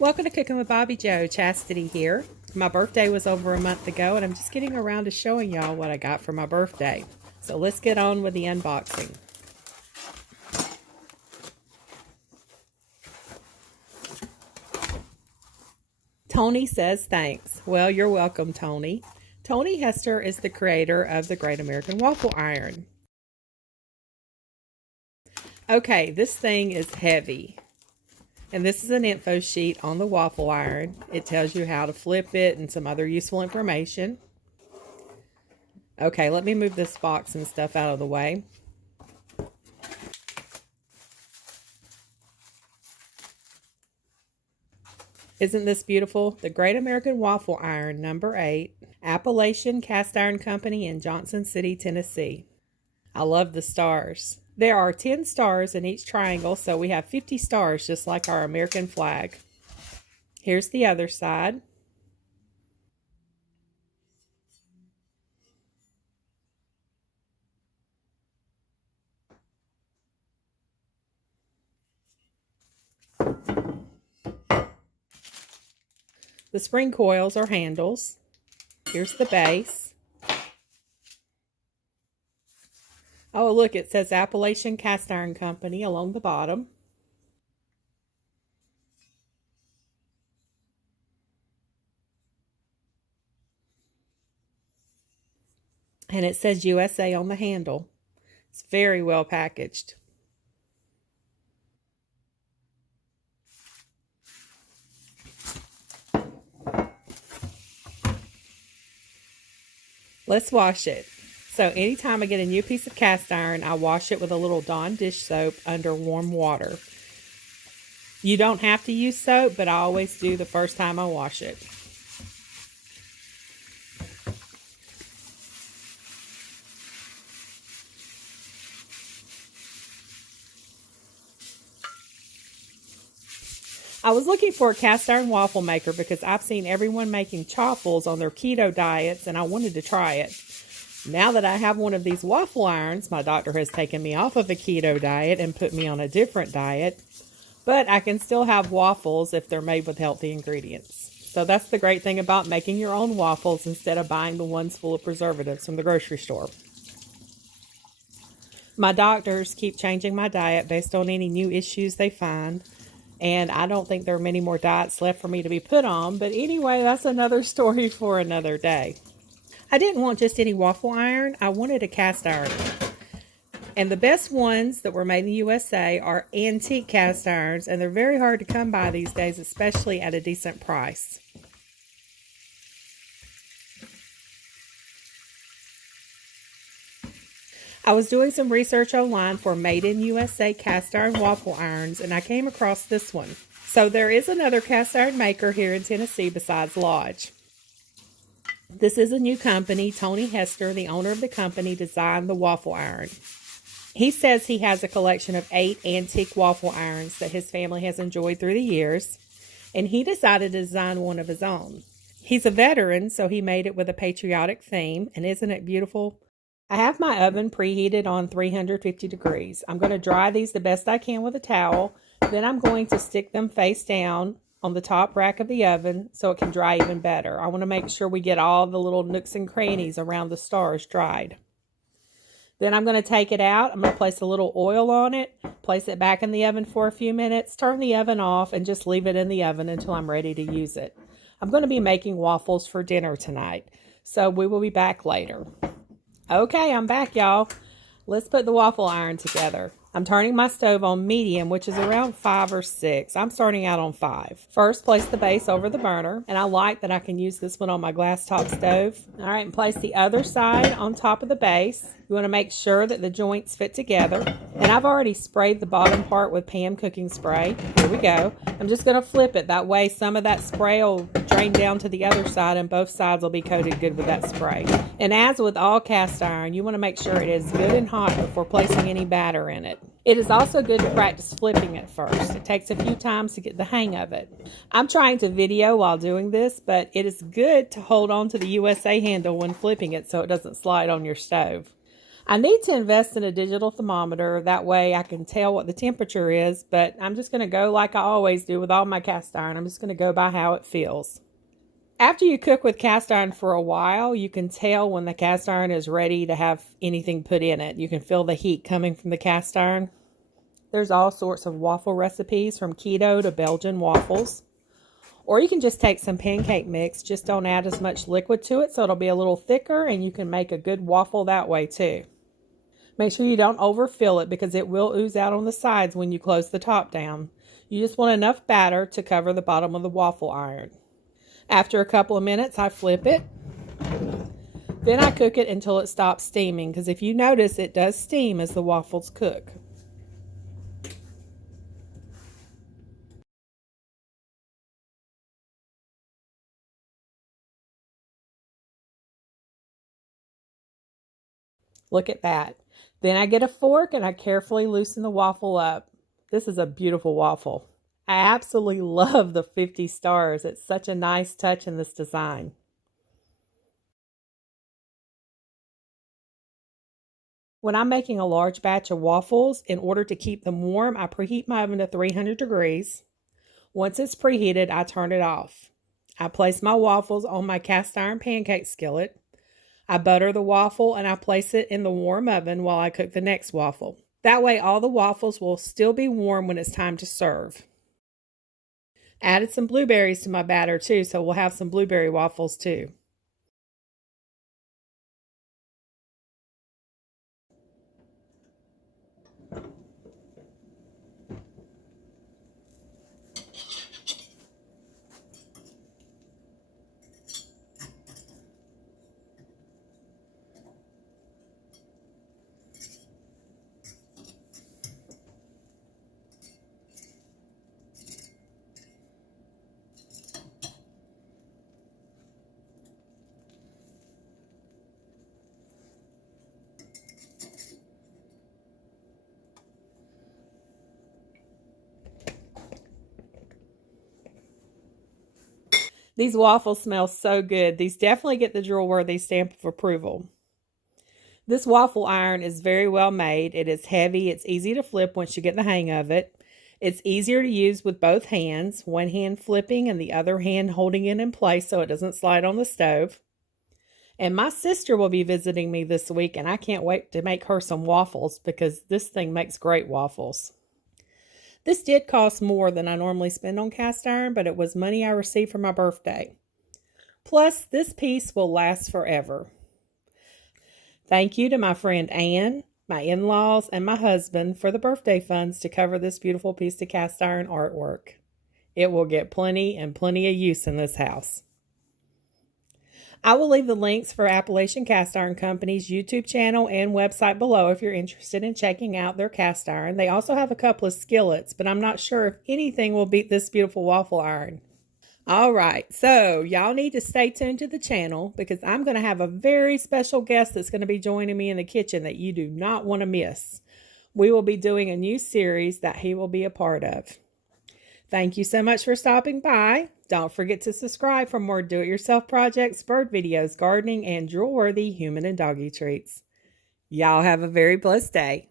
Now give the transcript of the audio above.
Welcome to Cooking with Bobbi Jo. Chastity here. My birthday was over a month ago, and I'm just getting around to showing y'all what I got for my birthday. So let's get on with the unboxing. Tony says thanks. Well, you're welcome, Tony. Tony Hester is the creator of the Great American Waffle Iron. Okay, this thing is heavy. And this is an info sheet on the waffle iron. It tells you how to flip it and some other useful information. Okay, let me move this box and stuff out of the way. Isn't this beautiful? The Great American Waffle Iron, number 8, Appalachian Cast Iron Co in Johnson City, Tennessee. I love the stars. There are 10 stars in each triangle, so we have 50 stars, just like our American flag. Here's the other side. The spring coils are handles. Here's the base. Oh, look, it says Appalachian Cast Iron Company along the bottom. And it says USA on the handle. It's very well packaged. Let's wash it. So anytime I get a new piece of cast iron, I wash it with a little Dawn dish soap under warm water. You don't have to use soap, but I always do the first time I wash it. I was looking for a cast iron waffle maker because I've seen everyone making chaffles on their keto diets and I wanted to try it. Now that I have one of these waffle irons, my doctor has taken me off of a keto diet and put me on a different diet, but I can still have waffles if they're made with healthy ingredients. So that's the great thing about making your own waffles instead of buying the ones full of preservatives from the grocery store. My doctors keep changing my diet based on any new issues they find, and I don't think there are many more diets left for me to be put on, but anyway, that's another story for another day. I didn't want just any waffle iron. I wanted a cast iron. And the best ones that were made in the USA are antique cast irons, and they're very hard to come by these days, especially at a decent price. I was doing some research online for made in USA cast iron waffle irons, and I came across this one. So there is another cast iron maker here in Tennessee besides Lodge. This is a new company. Tony Hester, the owner of the company, designed the waffle iron. He says he has a collection of 8 antique waffle irons that his family has enjoyed through the years, and he decided to design one of his own. He's a veteran, so he made it with a patriotic theme, and isn't it beautiful? I have my oven preheated on 350 degrees. I'm going to dry these the best I can with a towel. Then I'm going to stick them face down on the top rack of the oven so it can dry even better. I want to make sure we get all the little nooks and crannies around the stars dried. Then I'm going to take it out. I'm going to place a little oil on it, place it back in the oven for a few minutes, turn the oven off, and just leave it in the oven until I'm ready to use it. I'm going to be making waffles for dinner tonight, so we will be back later. Okay, I'm back, y'all. Let's put the waffle iron together. I'm turning my stove on medium, which is around 5 or 6. I'm starting out on 5. First, place the base over the burner, and I like that I can use this one on my glass top stove. All right, and place the other side on top of the base. You want to make sure that the joints fit together. And I've already sprayed the bottom part with Pam cooking spray. Here we go. I'm just going to flip it. That way some of that spray will drain down to the other side and both sides will be coated good with that spray. And as with all cast iron, you want to make sure it is good and hot before placing any batter in it. It is also good to practice flipping it first. It takes a few times to get the hang of it. I'm trying to video while doing this, but it is good to hold on to the USA handle when flipping it so it doesn't slide on your stove. I need to invest in a digital thermometer. That way I can tell what the temperature is, but I'm just going to go like I always do with all my cast iron. I'm just going to go by how it feels. After you cook with cast iron for a while, you can tell when the cast iron is ready to have anything put in it. You can feel the heat coming from the cast iron. There's all sorts of waffle recipes from keto to Belgian waffles. Or you can just take some pancake mix, just don't add as much liquid to it so it'll be a little thicker, and you can make a good waffle that way too. Make sure you don't overfill it because it will ooze out on the sides when you close the top down. You just want enough batter to cover the bottom of the waffle iron. After a couple of minutes, I flip it. Then I cook it until it stops steaming, because if you notice, it does steam as the waffles cook. Look at that. Then I get a fork and I carefully loosen the waffle up. This is a beautiful waffle. I absolutely love the 50 stars. It's such a nice touch in this design. When I'm making a large batch of waffles, in order to keep them warm, I preheat my oven to 300 degrees. Once it's preheated, I turn it off. I place my waffles on my cast iron pancake skillet. I butter the waffle and I place it in the warm oven while I cook the next waffle. That way all the waffles will still be warm when it's time to serve. Added some blueberries to my batter too, so we'll have some blueberry waffles too. These waffles smell so good. These definitely get the drill-worthy stamp of approval. This waffle iron is very well made. It is heavy. It's easy to flip once you get the hang of it. It's easier to use with both hands, one hand flipping and the other hand holding it in place so it doesn't slide on the stove. And my sister will be visiting me this week, and I can't wait to make her some waffles because this thing makes great waffles. This did cost more than I normally spend on cast iron, but it was money I received for my birthday. Plus, this piece will last forever. Thank you to my friend Ann, my in-laws, and my husband for the birthday funds to cover this beautiful piece of cast iron artwork. It will get plenty and plenty of use in this house. I will leave the links for Appalachian Cast Iron Company's YouTube channel and website below if you're interested in checking out their cast iron. They also have a couple of skillets, but I'm not sure if anything will beat this beautiful waffle iron. All right, so y'all need to stay tuned to the channel because I'm going to have a very special guest that's going to be joining me in the kitchen that you do not want to miss. We will be doing a new series that he will be a part of. Thank you so much for stopping by. Don't forget to subscribe for more do-it-yourself projects, bird videos, gardening, and drill-worthy human and doggy treats. Y'all have a very blessed day.